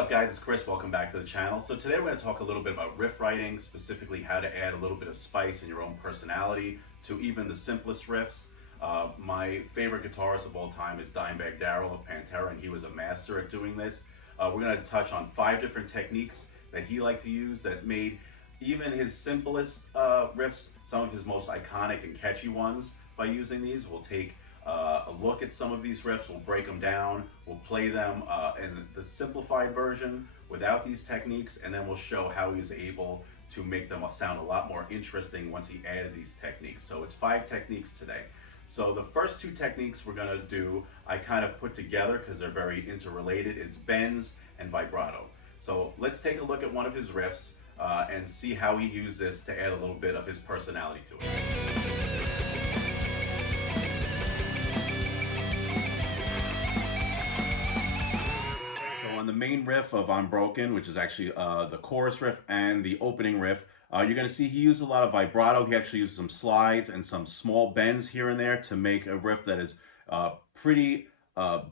up, guys? It's Chris. Welcome back to the channel. So today we're going to talk a little bit about riff writing, specifically how to add a little bit of spice and your own personality to even the simplest riffs. My favorite guitarist of all time is Dimebag Darrell of Pantera, and he was a master at doing this. We're going to touch on 5 different techniques that he liked to use that made even his simplest riffs some of his most iconic and catchy ones. By using these, we'll take a look at some of these riffs, we'll break them down, we'll play them in the simplified version without these techniques, and then we'll show how he's able to make them sound a lot more interesting once he added these techniques. So it's 5 techniques today. So the first 2 techniques we're going to do, I kind of put together because they're very interrelated. It's bends and vibrato. So let's take a look at one of his riffs and see how he used this to add a little bit of his personality to it. On the main riff of Unbroken, which is actually the chorus riff and the opening riff, you're going to see he used a lot of vibrato. He actually used some slides and some small bends here and there to make a riff that is pretty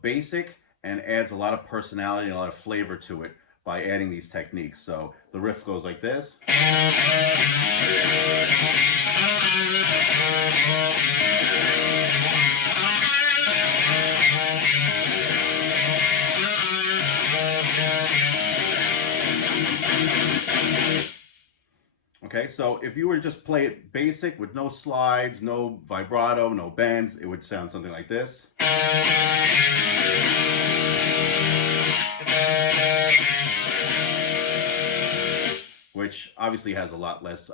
basic and adds a lot of personality and a lot of flavor to it by adding these techniques. So the riff goes like this. Okay, so if you were to just play it basic with no slides, no vibrato, no bends, it would sound something like this. Which obviously has a lot less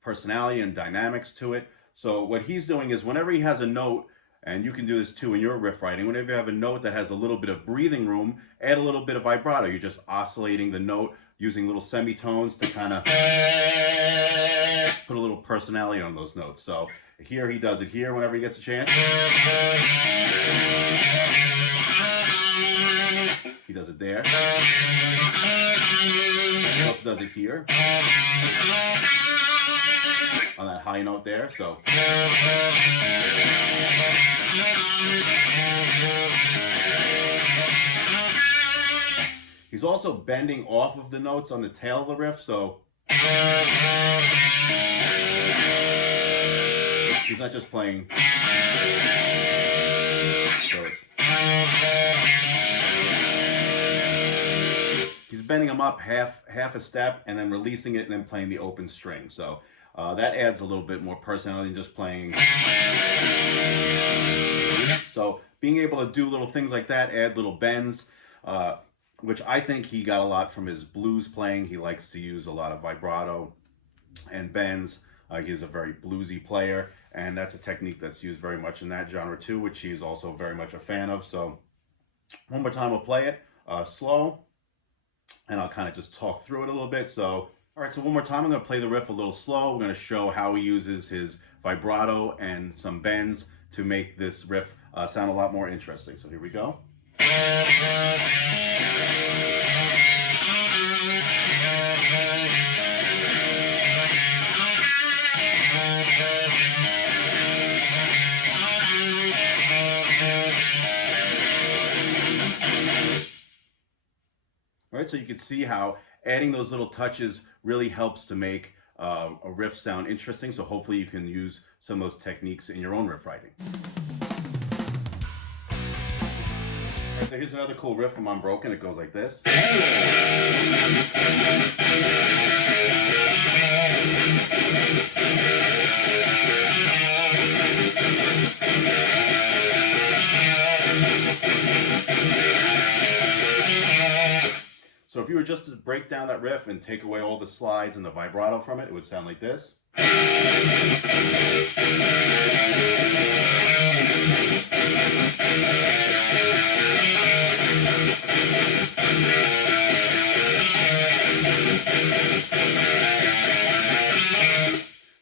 personality and dynamics to it. So what he's doing is whenever he has a note, and you can do this too in your riff writing, whenever you have a note that has a little bit of breathing room, add a little bit of vibrato. You're just oscillating the note using little semitones to kind of put a little personality on those notes. So here he does it here whenever he gets a chance. He does it there. He also does it here on that high note there. So he's also bending off of the notes on the tail of the riff, so he's not just playing. So he's bending them up half a step and then releasing it and then playing the open string. So that adds a little bit more personality than just playing. So being able to do little things like that, add little bends, which I think he got a lot from his blues playing. He likes to use a lot of vibrato and bends. He's a very bluesy player, and that's a technique that's used very much in that genre too, which he's also very much a fan of. So one more time we'll play it slow, and I'll kind of just talk through it a little bit. So all right, so one more time I'm going to play the riff a little slow. We're going to show how he uses his vibrato and some bends to make this riff sound a lot more interesting. So here we go. All right, so you can see how adding those little touches really helps to make a riff sound interesting. So hopefully you can use some of those techniques in your own riff writing. All right, so here's another cool riff from Unbroken. It goes like this. So if you were just to break down that riff and take away all the slides and the vibrato from it, it would sound like this.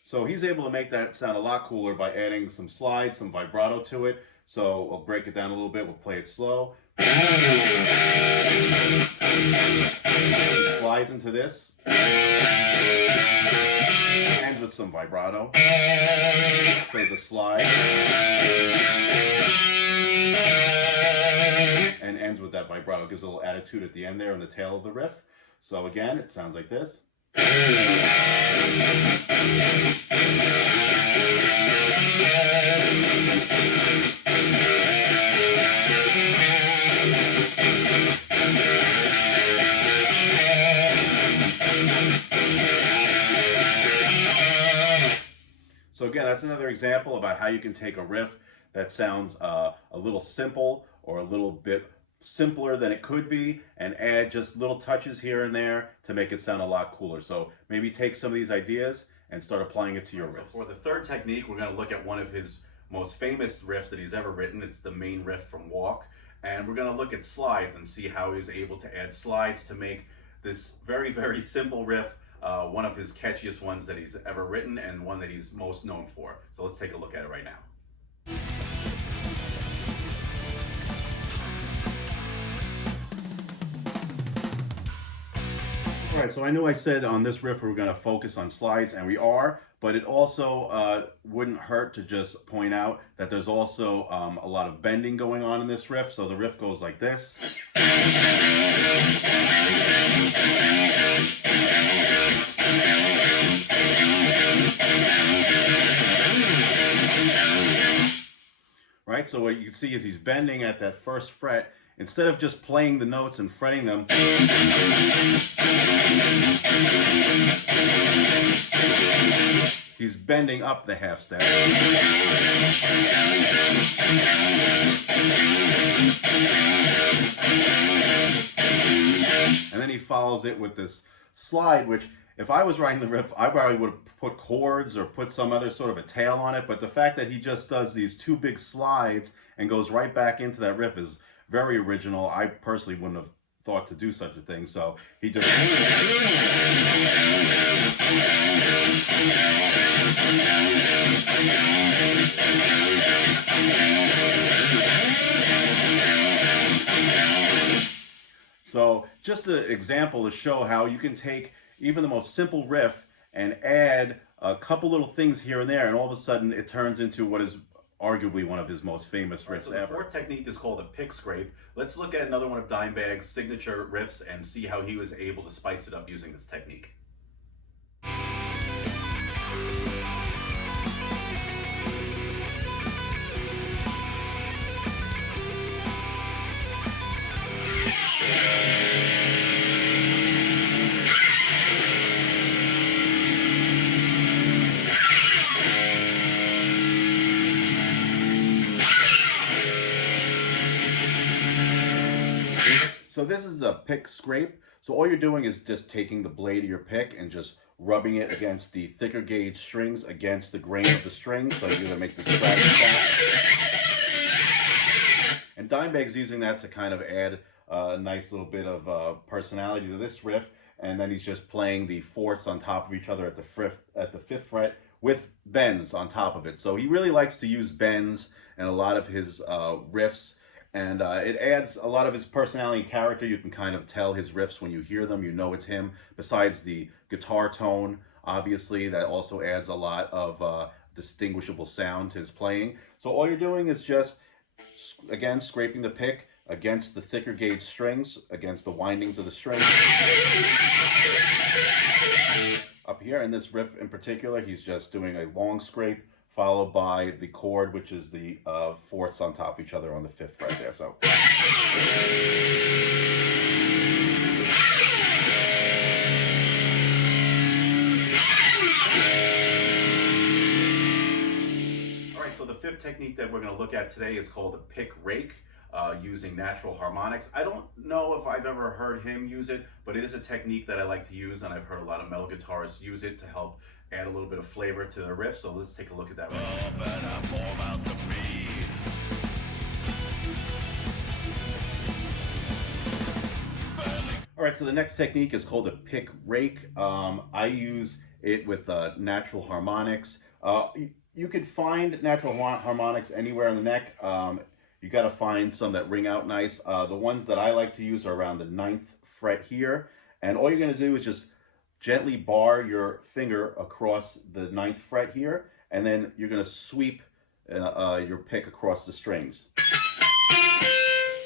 So he's able to make that sound a lot cooler by adding some slides, some vibrato to it. So we'll break it down a little bit. We'll play it slow. He slides into this. Ends with some vibrato. So there's a slide. and ends with that vibrato. It gives a little attitude at the end there in the tail of the riff. So again, it sounds like this. So again, that's another example about how you can take a riff that sounds a little simple or a little bit simpler than it could be and add just little touches here and there to make it sound a lot cooler. So maybe take some of these ideas and start applying it to your riffs. So for the third technique, we're going to look at one of his most famous riffs that he's ever written. It's the main riff from Walk. And we're going to look at slides and see how he was able to add slides to make this very, very simple riff one of his catchiest ones that he's ever written and one that he's most known for. So let's take a look at it right now. All right, so I know I said on this riff we were going to focus on slides, and we are, but it also wouldn't hurt to just point out that there's also a lot of bending going on in this riff. So the riff goes like this. Right, so what you can see is he's bending at that first fret. Instead of just playing the notes and fretting them, he's bending up the half step. And then he follows it with this slide, which if I was writing the riff, I probably would have put chords or put some other sort of a tail on it. But the fact that he just does these two big slides and goes right back into that riff is very original. I personally wouldn't have thought to do such a thing. So he just... So just an example to show how you can take even the most simple riff and add a couple little things here and there, and all of a sudden it turns into what is arguably one of his most famous riffs ever. The fourth technique is called a pick scrape. Let's look at another one of Dimebag's signature riffs and see how he was able to spice it up using this technique. So this is a pick scrape. So all you're doing is just taking the blade of your pick and just rubbing it against the thicker gauge strings against the grain of the strings. So you're gonna make the scratching sound. And Dimebag's using that to kind of add a nice little bit of personality to this riff. And then he's just playing the fourths on top of each other at the fifth fret with bends on top of it. So he really likes to use bends in a lot of his riffs. And it adds a lot of his personality and character. You can kind of tell his riffs when you hear them. You know it's him. Besides the guitar tone, obviously, that also adds a lot of distinguishable sound to his playing. So all you're doing is just, again, scraping the pick against the thicker gauge strings, against the windings of the string. Up here in this riff in particular, he's just doing a long scrape, followed by the chord, which is the fourths on top of each other on the fifth fret there. So. All right, so the fifth technique that we're going to look at today is called a pick rake. Using natural harmonics. I don't know if I've ever heard him use it, but it is a technique that I like to use, and I've heard a lot of metal guitarists use it to help add a little bit of flavor to their riff. So let's take a look at that right now. All right, so the next technique is called a pick rake. I use it with natural harmonics. You could find natural harmonics anywhere on the neck. You got to find some that ring out nice. The ones that I like to use are around the 9th fret here. And all you're going to do is just gently bar your finger across the 9th fret here. And then you're going to sweep your pick across the strings.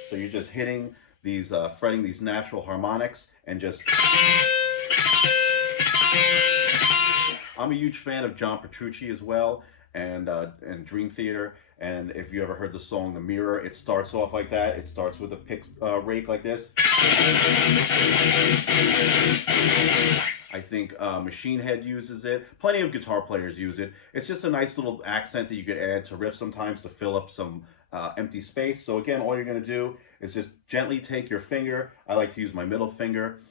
So So you're just hitting these, fretting these natural harmonics and just... I'm a huge fan of John Petrucci as well, and Dream Theater. And if you ever heard the song The Mirror, it starts off like that. It starts with a pick rake like this. I think Machine Head uses it. Plenty of guitar players use it. It's just a nice little accent that you could add to riffs sometimes to fill up some empty space. So again, all you're going to do is just gently take your finger. I like to use my middle finger,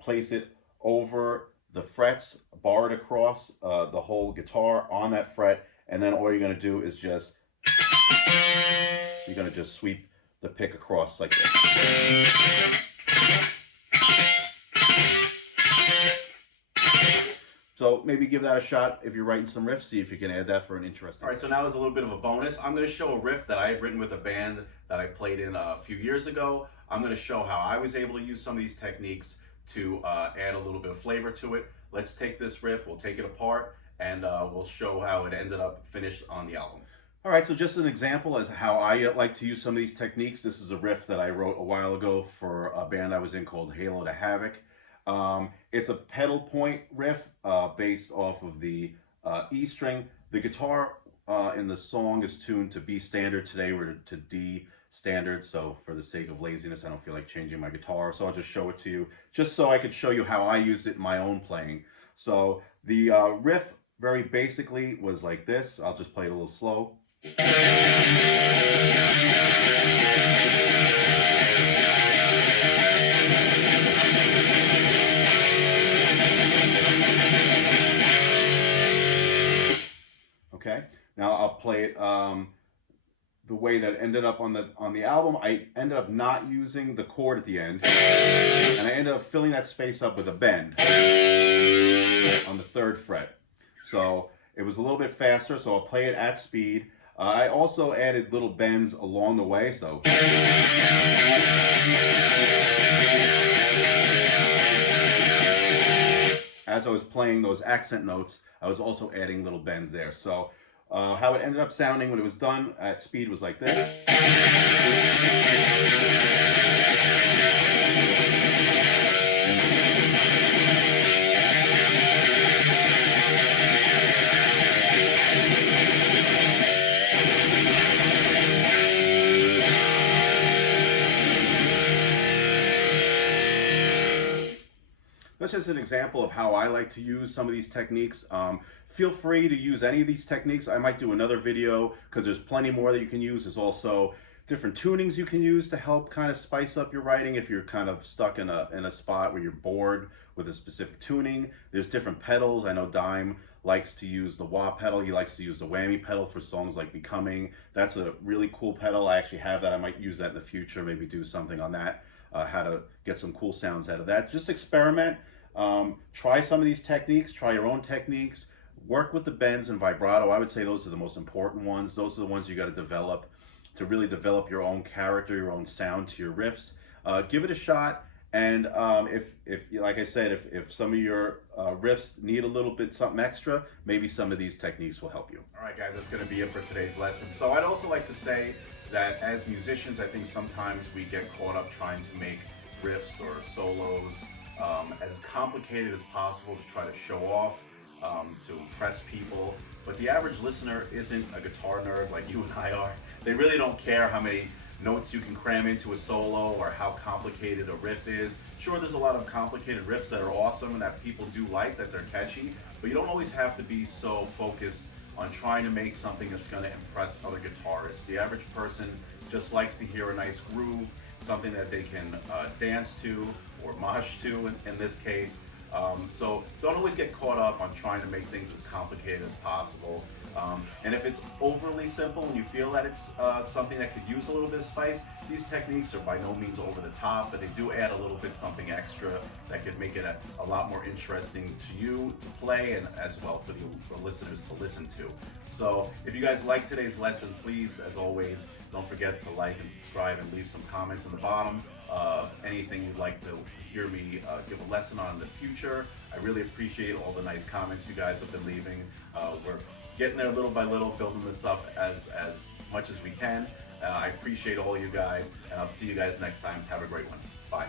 place it over the frets, bar it across the whole guitar on that fret, and then all you're going to do is just, you're going to just sweep the pick across like this. So maybe give that a shot if you're writing some riffs, see if you can add that for an interesting. All right, so now as a little bit of a bonus, I'm going to show a riff that I had written with a band that I played in a few years ago. I'm going to show how I was able to use some of these techniques to add a little bit of flavor to it. Let's take this riff, we'll take it apart, and we'll show how it ended up finished on the album. All right, so just an example as how I like to use some of these techniques. This is a riff that I wrote a while ago for a band I was in called Halo to Havoc. It's a pedal point riff based off of the E string. The guitar in the song is tuned to B standard. Today we're to D standard, so for the sake of laziness, I don't feel like changing my guitar, so I'll just show it to you, just so I could show you how I use it in my own playing. So the riff, very basically, was like this. I'll just play it a little slow. Okay, now I'll play it the way that ended up on the album. I ended up not using the chord at the end, and I ended up filling that space up with a bend on the 3rd fret. So it was a little bit faster, so I'll play it at speed. I also added little bends along the way, so as I was playing those accent notes, I was also adding little bends there. So how it ended up sounding when it was done at speed was like this. That's just an example of how I like to use some of these techniques. Feel free to use any of these techniques. I might do another video because there's plenty more that you can use. There's also different tunings you can use to help kind of spice up your writing if you're kind of stuck in a spot where you're bored with a specific tuning. There's different pedals. I know Dime likes to use the wah pedal. He likes to use the whammy pedal for songs like Becoming. That's a really cool pedal. I actually have that. I might use that in the future, maybe do something on that, how to get some cool sounds out of that. Just experiment. Try some of these techniques. Try your own techniques. Work with the bends and vibrato. I would say those are the most important ones. Those are the ones you got to develop to really develop your own character, your own sound to your riffs. Give it a shot. And if like I said, if some of your riffs need a little bit something extra, maybe some of these techniques will help you. All right, guys, that's going to be it for today's lesson. So I'd also like to say that as musicians, I think sometimes we get caught up trying to make riffs or solos as complicated as possible to try to show off, to impress people. But the average listener isn't a guitar nerd like you and I are. They really don't care how many notes you can cram into a solo or how complicated a riff is. Sure, there's a lot of complicated riffs that are awesome and that people do like, that they're catchy, but you don't always have to be so focused on trying to make something that's going to impress other guitarists. The average person just likes to hear a nice groove, something that they can dance to or mosh to in this case. So don't always get caught up on trying to make things as complicated as possible. And if it's overly simple and you feel that it's something that could use a little bit of spice, these techniques are by no means over the top, but they do add a little bit something extra that could make it a lot more interesting to you to play and as well for the listeners to listen to. So if you guys like today's lesson, please, as always, don't forget to like and subscribe and leave some comments in the bottom. Anything you'd like to hear me give a lesson on in the future. I really appreciate all the nice comments you guys have been leaving. We're getting there little by little, building this up as much as we can. I appreciate all you guys, and I'll see you guys next time. Have a great one. Bye.